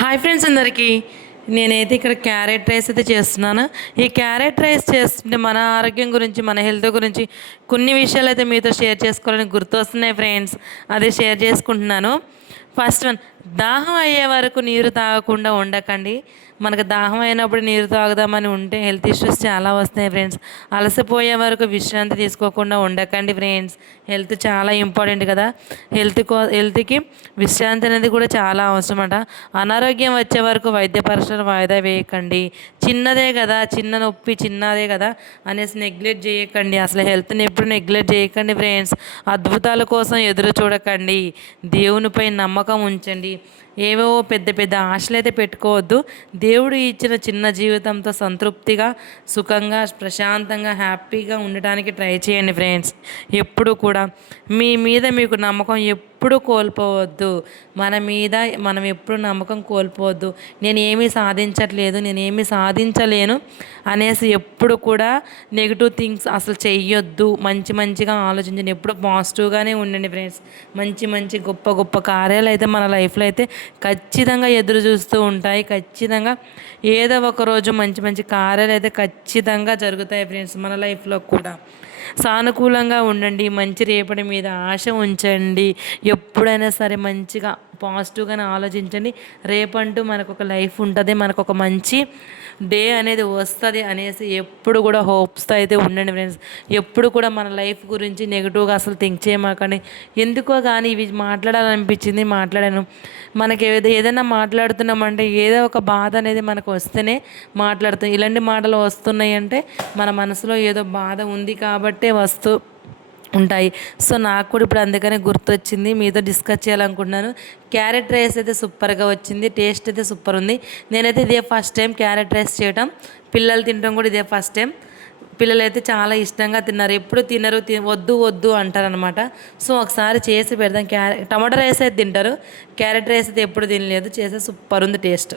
Hi friends అందరికీ. నేనైతే ఇక్కడ క్యారెట్ రైస్ అయితే చేస్తున్నాను. ఈ క్యారెట్ రైస్ చేస్తుంటే మన ఆరోగ్యం గురించి మన హెల్త్ గురించి కొన్ని విషయాలు అయితే మీతో షేర్ చేసుకోవాలని గుర్తొస్తున్నాయి ఫ్రెండ్స్. అదే షేర్ చేసుకుంటున్నాను. ఫస్ట్ వన్ దాహం అయ్యే వరకు నీరు తాగకుండా ఉండకండి. మనకు దాహం అయినప్పుడు నీరు తాగుదామని ఉంటే హెల్త్ ఇష్యూస్ చాలా వస్తాయి ఫ్రెండ్స్. అలసిపోయే వరకు విశ్రాంతి తీసుకోకుండా ఉండకండి ఫ్రెండ్స్. హెల్త్ చాలా ఇంపార్టెంట్ కదా. హెల్త్ కో హెల్త్కి విశ్రాంతి అనేది కూడా చాలా అవసరం అంట అనారోగ్యం వచ్చే వరకు వైద్య పరీక్షలు వాయిదా వేయకండి. చిన్నదే కదా చిన్న నొప్పి చిన్నదే కదా అనేసి నెగ్లెక్ట్ చేయకండి. అసలు హెల్త్ని ఎప్పుడు నెగ్లెక్ట్ చేయకండి ఫ్రెండ్స్. అద్భుతాల కోసం ఎదురు చూడకండి. దేవునిపై నమ్మకం ఉంచండి. ఏవో పెద్ద పెద్ద ఆశలు అయితే పెట్టుకోవద్దు. దేవుడు ఇచ్చిన చిన్న జీవితంతో సంతృప్తిగా సుఖంగా ప్రశాంతంగా హ్యాపీగా ఉండటానికి ట్రై చేయండి ఫ్రెండ్స్. ఎప్పుడు కూడా మీ మీద మీకు నమ్మకం ఎప్పుడు కోల్పోవద్దు. మన మీద మనం ఎప్పుడు నమ్మకం కోల్పోవద్దు. నేను సాధించట్లేదు నేను సాధించలేను అనేసి ఎప్పుడు కూడా నెగిటివ్ థింగ్స్ అసలు చెయ్యొద్దు. మంచి మంచిగా ఆలోచించండి. ఎప్పుడు పాజిటివ్గానే ఉండండి ఫ్రెండ్స్ మంచి మంచి గొప్ప గొప్ప కార్యాలు అయితే మన లైఫ్లో అయితే ఖచ్చితంగా ఎదురు చూస్తూ ఉంటాయి. ఖచ్చితంగా ఏదో ఒక రోజు మంచి మంచి కార్యాలు అయితే ఖచ్చితంగా జరుగుతాయి ఫ్రెండ్స్ మన లైఫ్లో కూడా. సానుకూలంగా ఉండండి. మంచి రేపటి మీద ఆశ ఉంచండి. ఎప్పుడైనా సరే మంచిగా పాజిటివ్గానే ఆలోచించండి. రేపంటూ మనకు ఒక లైఫ్ ఉంటుంది మనకు ఒక మంచి డే అనేది వస్తుంది అనేసి ఎప్పుడు కూడా హోప్స్తో అయితే ఉండండి ఫ్రెండ్స్. ఎప్పుడు కూడా మన లైఫ్ గురించి నెగిటివ్గా అసలు థింక్ చేయమాకండి. ఎందుకో కానీ ఇవి మాట్లాడాలనిపించింది మాట్లాడాను. మనకి ఏదో ఏదైనా మాట్లాడుతున్నామంటే ఏదో ఒక బాధ అనేది మనకు వస్తేనే మాట్లాడుతాం ఇలాంటి మాటలు వస్తున్నాయి అంటే మన మనసులో ఏదో బాధ ఉంది కాబట్టే వస్తూ ఉంటాయి. సో నాకు కూడా ఇప్పుడు అందుకనే గుర్తొచ్చింది. మీతో డిస్కస్ చేయాలనుకుంటున్నాను. క్యారెట్ రైస్ అయితే సూపర్గా వచ్చింది. టేస్ట్ అయితే సూపర్ ఉంది. నేనైతే ఇదే ఫస్ట్ టైం క్యారెట్ రైస్ చేయటం. పిల్లలు తినడం కూడా ఇదే ఫస్ట్ టైం. పిల్లలు అయితే చాలా ఇష్టంగా తిన్నారు. ఎప్పుడు తినరు తి వద్దు వద్దు అంటారనమాట సో ఒకసారి చేసి పెడదాం. క్యారెట్ టమాటో రైస్ అయితే తింటారు. క్యారెట్ రైస్ అయితే ఎప్పుడు తినలేదు. చేస్తే సూపర్ ఉంది టేస్ట్.